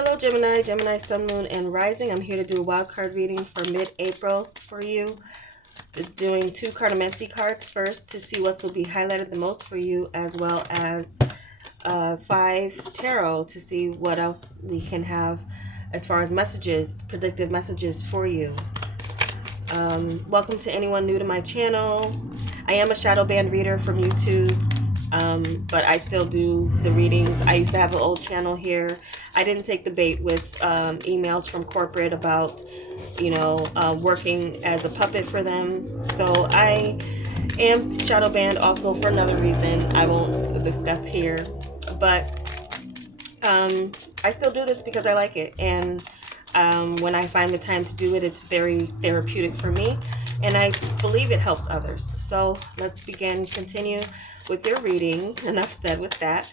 Hello, Gemini, Gemini, Sun, Moon, and Rising. I'm here to do a wild card reading for mid-April for you. Just doing 2 Cardamenti cards first to see what will be highlighted the most for you, as well as 5 tarot to see what else we can have as far as messages, predictive messages for you. Welcome to anyone new to my channel. I am a shadow band reader from YouTube, but I still do the readings. I used to have an old channel here. I didn't take the bait with emails from corporate about, working as a puppet for them. So I am shadow band also for another reason I won't discuss here. But I still do this because I like it, and when I find the time to do it, it's very therapeutic for me, and I believe it helps others. So let's continue with your reading. Enough said with that.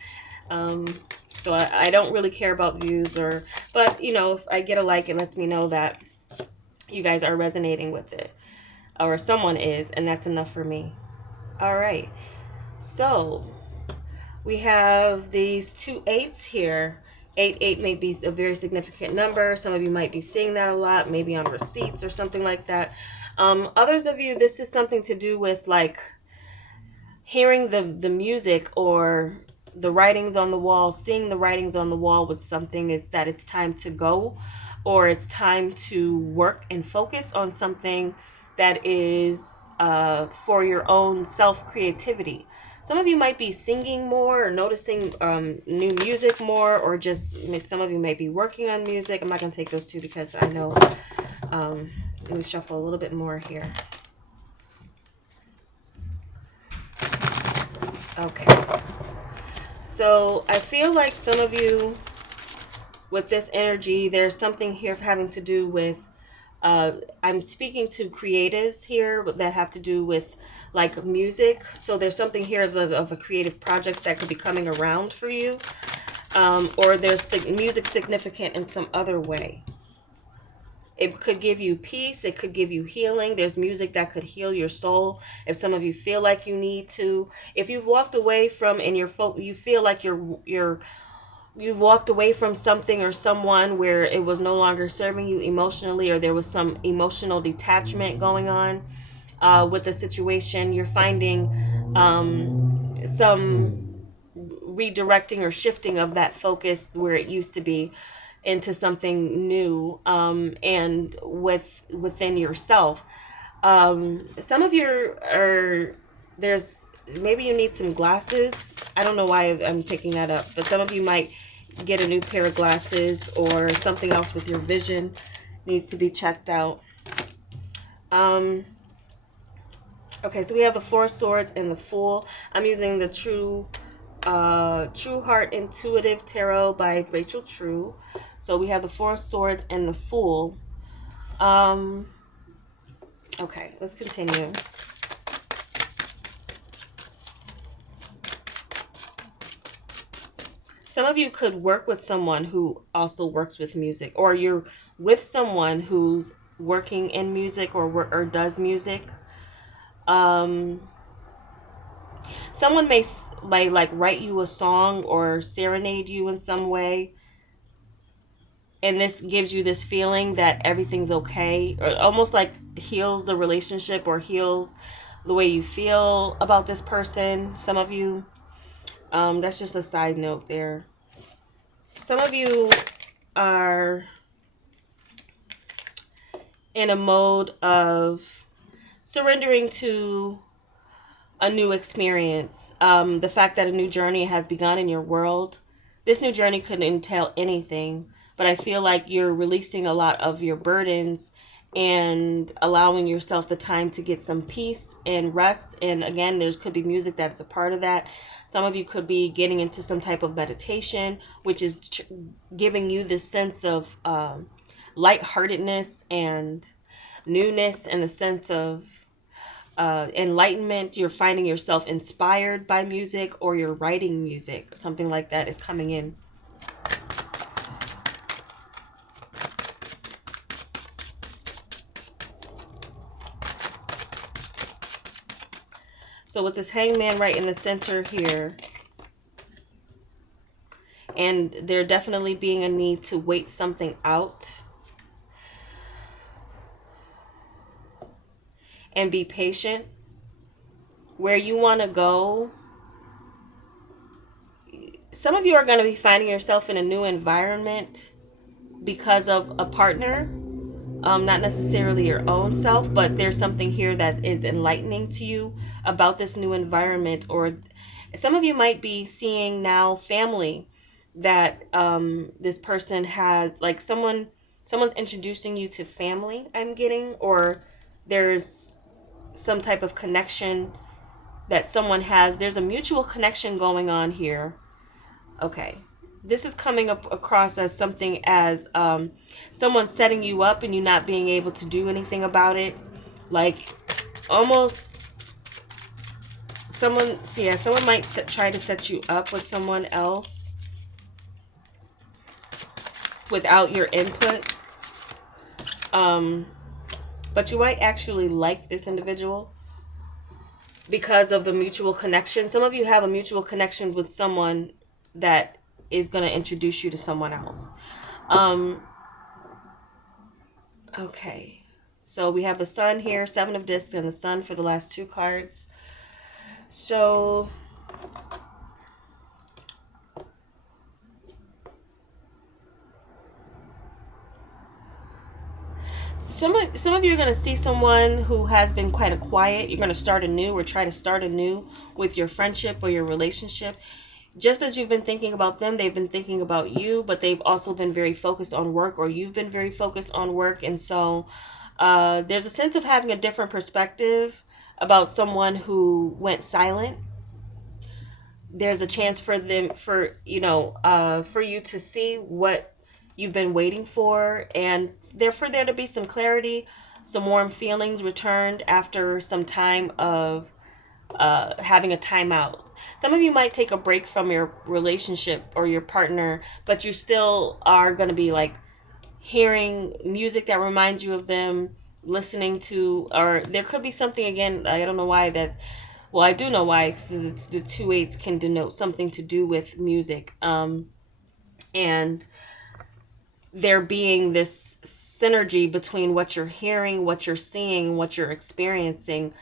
So I don't really care about views, but if I get a like, it lets me know that you guys are resonating with it, or someone is, and that's enough for me. All right. So we have these 2 8s here. 8 may be a very significant number. Some of you might be seeing that a lot, maybe on receipts or something like that. Others of you, this is something to do with like hearing the music or the writings on the wall, seeing the writings on the wall with something is that it's time to go, or it's time to work and focus on something that is for your own self-creativity. Some of you might be singing more or noticing new music more, or just some of you may be working on music. I'm not going to take those 2 because I know. Let me shuffle a little bit more here. Okay. So I feel like some of you, with this energy, there's something here having to do with, I'm speaking to creatives here that have to do with like music. So there's something here of a creative project that could be coming around for you, or there's music significant in some other way. It could give you peace. It could give you healing. There's music that could heal your soul if some of you feel like you need to. If you've walked away from and you feel like you've walked away from something or someone where it was no longer serving you emotionally, or there was some emotional detachment going on with the situation, you're finding some redirecting or shifting of that focus where it used to be into something new, and within yourself. Some of you maybe you need some glasses. I don't know why I'm picking that up, but some of you might get a new pair of glasses, or something else with your vision needs to be checked out. Okay, so we have the 4 of Swords and the Fool. I'm using the True Heart Intuitive Tarot by Rachel True. So we have the 4 of Swords and the Fool. Okay, let's continue. Some of you could work with someone who also works with music, or you're with someone who's working in music or does music. Someone may like write you a song or serenade you in some way, and this gives you this feeling that everything's okay, or almost like heals the relationship or heals the way you feel about this person. Some of you, that's just a side note there. Some of you are in a mode of surrendering to a new experience. The fact that a new journey has begun in your world. This new journey could entail anything, but I feel like you're releasing a lot of your burdens and allowing yourself the time to get some peace and rest. And again, there could be music that's a part of that. Some of you could be getting into some type of meditation, which is giving you this sense of lightheartedness and newness, and a sense of enlightenment. You're finding yourself inspired by music, or you're writing music. Something like that is coming in. So with this Hangman right in the center here, and there definitely being a need to wait something out and be patient. Where you want to go, some of you are going to be finding yourself in a new environment because of a partner, not necessarily your own self, but there's something here that is enlightening to you about this new environment. Or some of you might be seeing now family that this person has, like someone's introducing you to family, I'm getting, or there's some type of connection that someone has. There's a mutual connection going on here. Okay. This is coming up across as something as someone setting you up and you not being able to do anything about it. Like almost someone might try to set you up with someone else without your input. But you might actually like this individual because of the mutual connection. Some of you have a mutual connection with someone that is going to introduce you to someone else. Okay. So we have the Sun here, Seven of Discs, and the Sun for the last two cards. So some of you are going to see someone who has been kind of quiet. You're going to start anew or try to start anew with your friendship or your relationship. Just as you've been thinking about them, they've been thinking about you, but they've also been very focused on work, or you've been very focused on work. And so there's a sense of having a different perspective about someone who went silent. There's a chance for them, for you to see what you've been waiting for, and for there to be some clarity, some warm feelings returned after some time of having a timeout. Some of you might take a break from your relationship or your partner, but you still are going to be like hearing music that reminds you of them, listening to, or there could be something, again, I don't know why that, well, I do know why, because the 2/8 can denote something to do with music, and there being this synergy between what you're hearing, what you're seeing, what you're experiencing,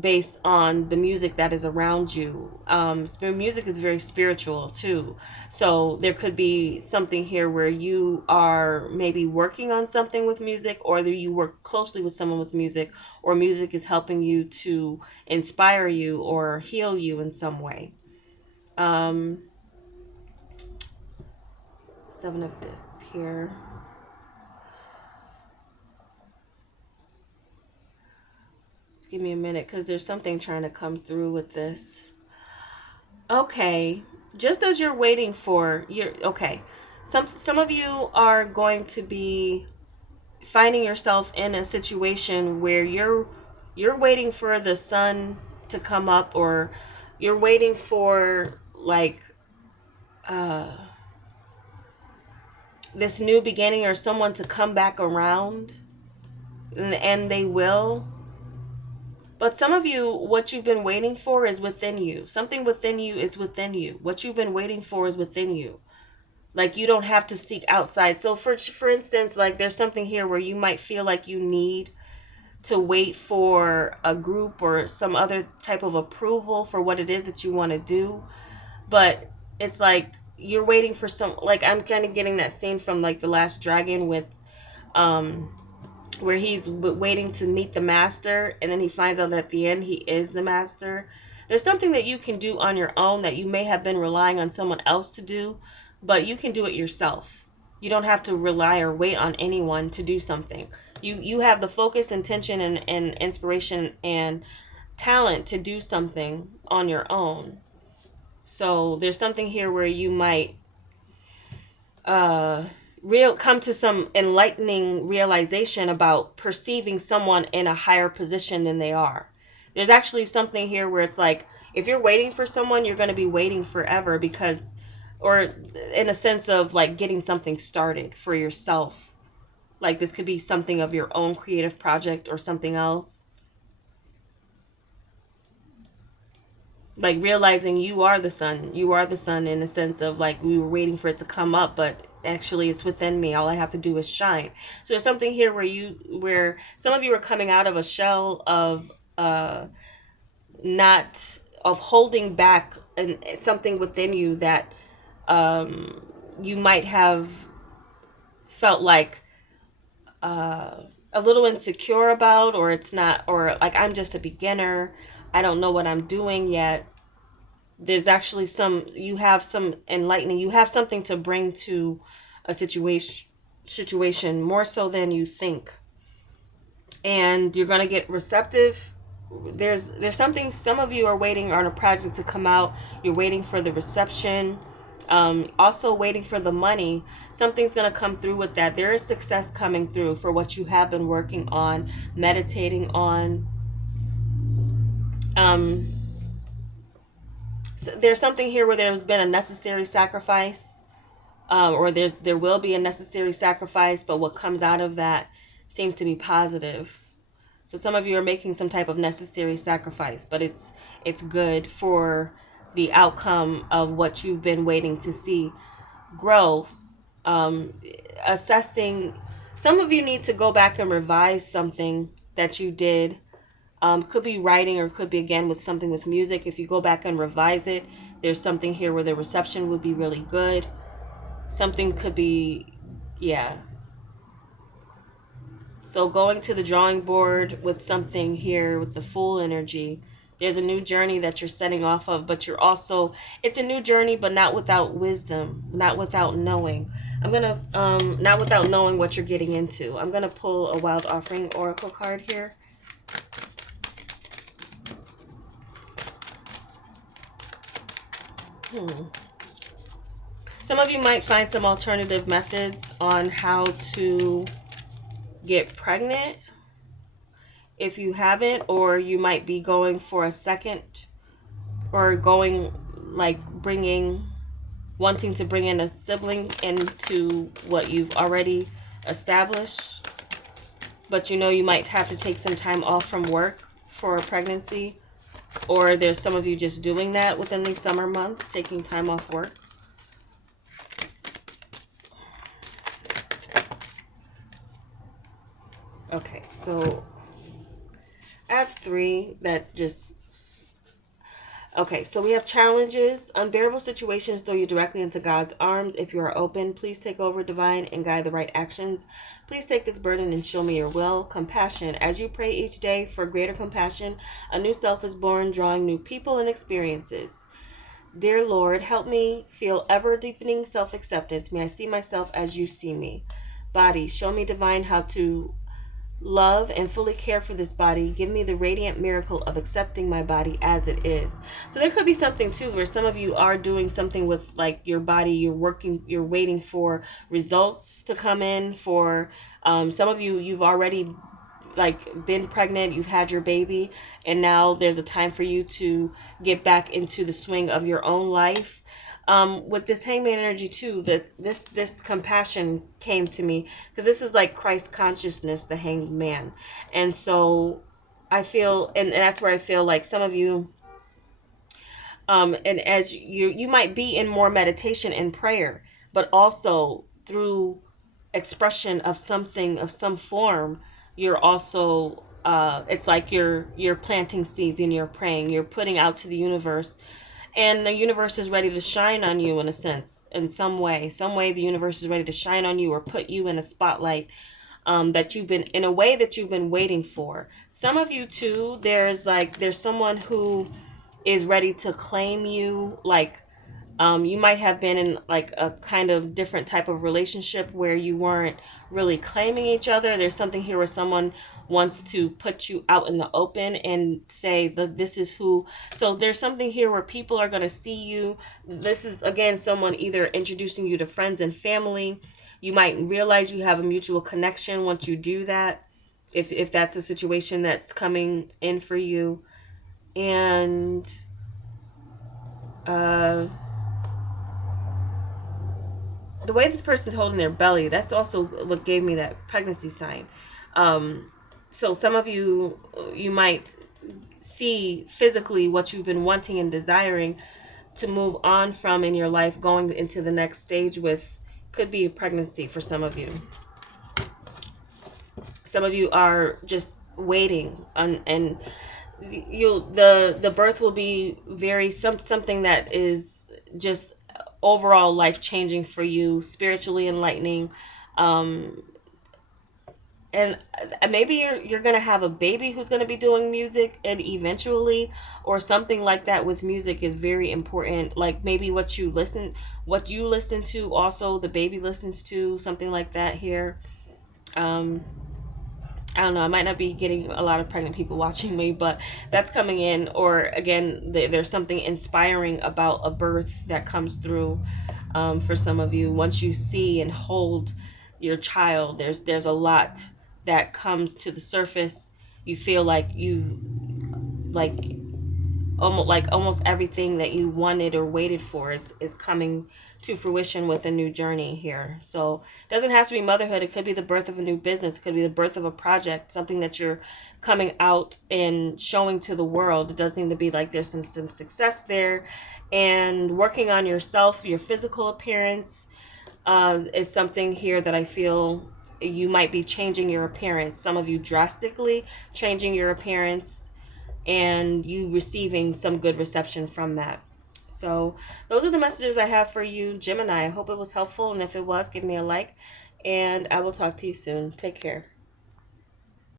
based on the music that is around you. The music is very spiritual too. So there could be something here where you are maybe working on something with music, or that you work closely with someone with music, or music is helping you to inspire you or heal you in some way. 7 of Discs here. Give me a minute, because there's something trying to come through with this. Okay, just as you're waiting for some of you are going to be finding yourself in a situation where you're waiting for the sun to come up, or you're waiting for like this new beginning, or someone to come back around, and they will. But some of you, what you've been waiting for is within you. Something within you is within you. What you've been waiting for is within you. Like, you don't have to seek outside. So, for instance, like, there's something here where you might feel like you need to wait for a group or some other type of approval for what it is that you want to do. But it's like you're waiting for some, like, I'm kind of getting that scene from, like, The Last Dragon with, where he's waiting to meet the master, and then he finds out that at the end he is the master. There's something that you can do on your own that you may have been relying on someone else to do, but you can do it yourself. You don't have to rely or wait on anyone to do something. You have the focus, intention, and inspiration and talent to do something on your own. So there's something here where you might come to some enlightening realization about perceiving someone in a higher position than they are. There's actually something here where it's like, if you're waiting for someone, you're going to be waiting forever, because, or in a sense of like getting something started for yourself. Like, this could be something of your own creative project or something else. Like realizing you are the sun. You are the sun in the sense of like we were waiting for it to come up, but actually it's within me. All I have to do is shine. So there's something here where some of you are coming out of a shell of not of holding back and something within you that you might have felt like a little insecure about, or it's not, or like I'm just a beginner. I don't know what I'm doing yet. There's actually you have some enlightening. You have something to bring to a situation more so than you think, and you're gonna get receptive. There's something. Some of you are waiting on a project to come out. You're waiting for the reception. Also waiting for the money. Something's going to come through with that. There is success coming through for what you have been working on, meditating on. There's something here where there's been a necessary sacrifice, or there will be a necessary sacrifice, but what comes out of that seems to be positive. So some of you are making some type of necessary sacrifice, but it's good for the outcome of what you've been waiting to see grow. Assessing, some of you need to go back and revise something that you did. Could be writing, or could be again with something with music. If you go back and revise it, there's something here where the reception would be really good. Something could be, yeah. So going to the drawing board with something here with the full energy. There's a new journey that you're setting off of, but you're also, it's a new journey, but not without wisdom, not without knowing. Not without knowing what you're getting into. I'm going to pull a Wild Offering Oracle card here. Some of you might find some alternative methods on how to get pregnant if you haven't, or you might be going for a second, or going like wanting to bring in a sibling into what you've already established, but you might have to take some time off from work for a pregnancy, or there's some of you just doing that within these summer months, taking time off work. Okay, so I have three that just... Okay, so we have challenges. Unbearable situations throw you directly into God's arms. If you are open, please take over, divine, and guide the right actions. Please take this burden and show me your will. Compassion. As you pray each day for greater compassion, a new self is born, drawing new people and experiences. Dear Lord, help me feel ever-deepening self-acceptance. May I see myself as you see me. Body. Show me, divine, how to love and fully care for this body. Give me the radiant miracle of accepting my body as it is. So there could be something too where some of you are doing something with like your body. You're waiting for results to come in. For some of you, you've already like been pregnant, you've had your baby, and now there's a time for you to get back into the swing of your own life. With this hangman energy too, that this compassion came to me, because this is like Christ consciousness, the hanged man. And so I feel, and that's where I feel like some of you, and as you might be in more meditation and prayer, but also through expression of something, of some form, you're also, it's like you're planting seeds and you're praying, you're putting out to the universe. And the universe is ready to shine on you in a sense, in some way. Some way the universe is ready to shine on you or put you in a spotlight that you've been, in a way that you've been waiting for. Some of you too, there's someone who is ready to claim you. Like you might have been in like a kind of different type of relationship where you weren't really claiming each other. There's something here where someone wants to put you out in the open and say that this is who. So there's something here where people are going to see you. This is, again, someone either introducing you to friends and family. You might realize you have a mutual connection once you do that, if that's a situation that's coming in for you. And the way this person's holding their belly, that's also what gave me that pregnancy sign. So some of you might see physically what you've been wanting and desiring to move on from in your life, going into the next stage with, could be a pregnancy for some of you. Some of you are just waiting, and the birth will be something that is just overall life changing for you, spiritually enlightening, and maybe you're going to have a baby who's going to be doing music, and eventually, or something like that with music is very important. Like maybe what you listen to, also the baby listens to, something like that here. I don't know, I might not be getting a lot of pregnant people watching me, but that's coming in. Or again, there's something inspiring about a birth that comes through for some of you. Once you see and hold your child, there's a lot that comes to the surface. You feel like almost everything that you wanted or waited for is coming to fruition with a new journey here. So it doesn't have to be motherhood. It could be the birth of a new business. It could be the birth of a project, something that you're coming out and showing to the world. It does need to be like there's some success there. And working on yourself, your physical appearance, is something here that I feel you might be changing your appearance. Some of you drastically changing your appearance, and you receiving some good reception from that. So those are the messages I have for you, Gemini. I hope it was helpful, and if it was, give me a like, and I will talk to you soon. Take care.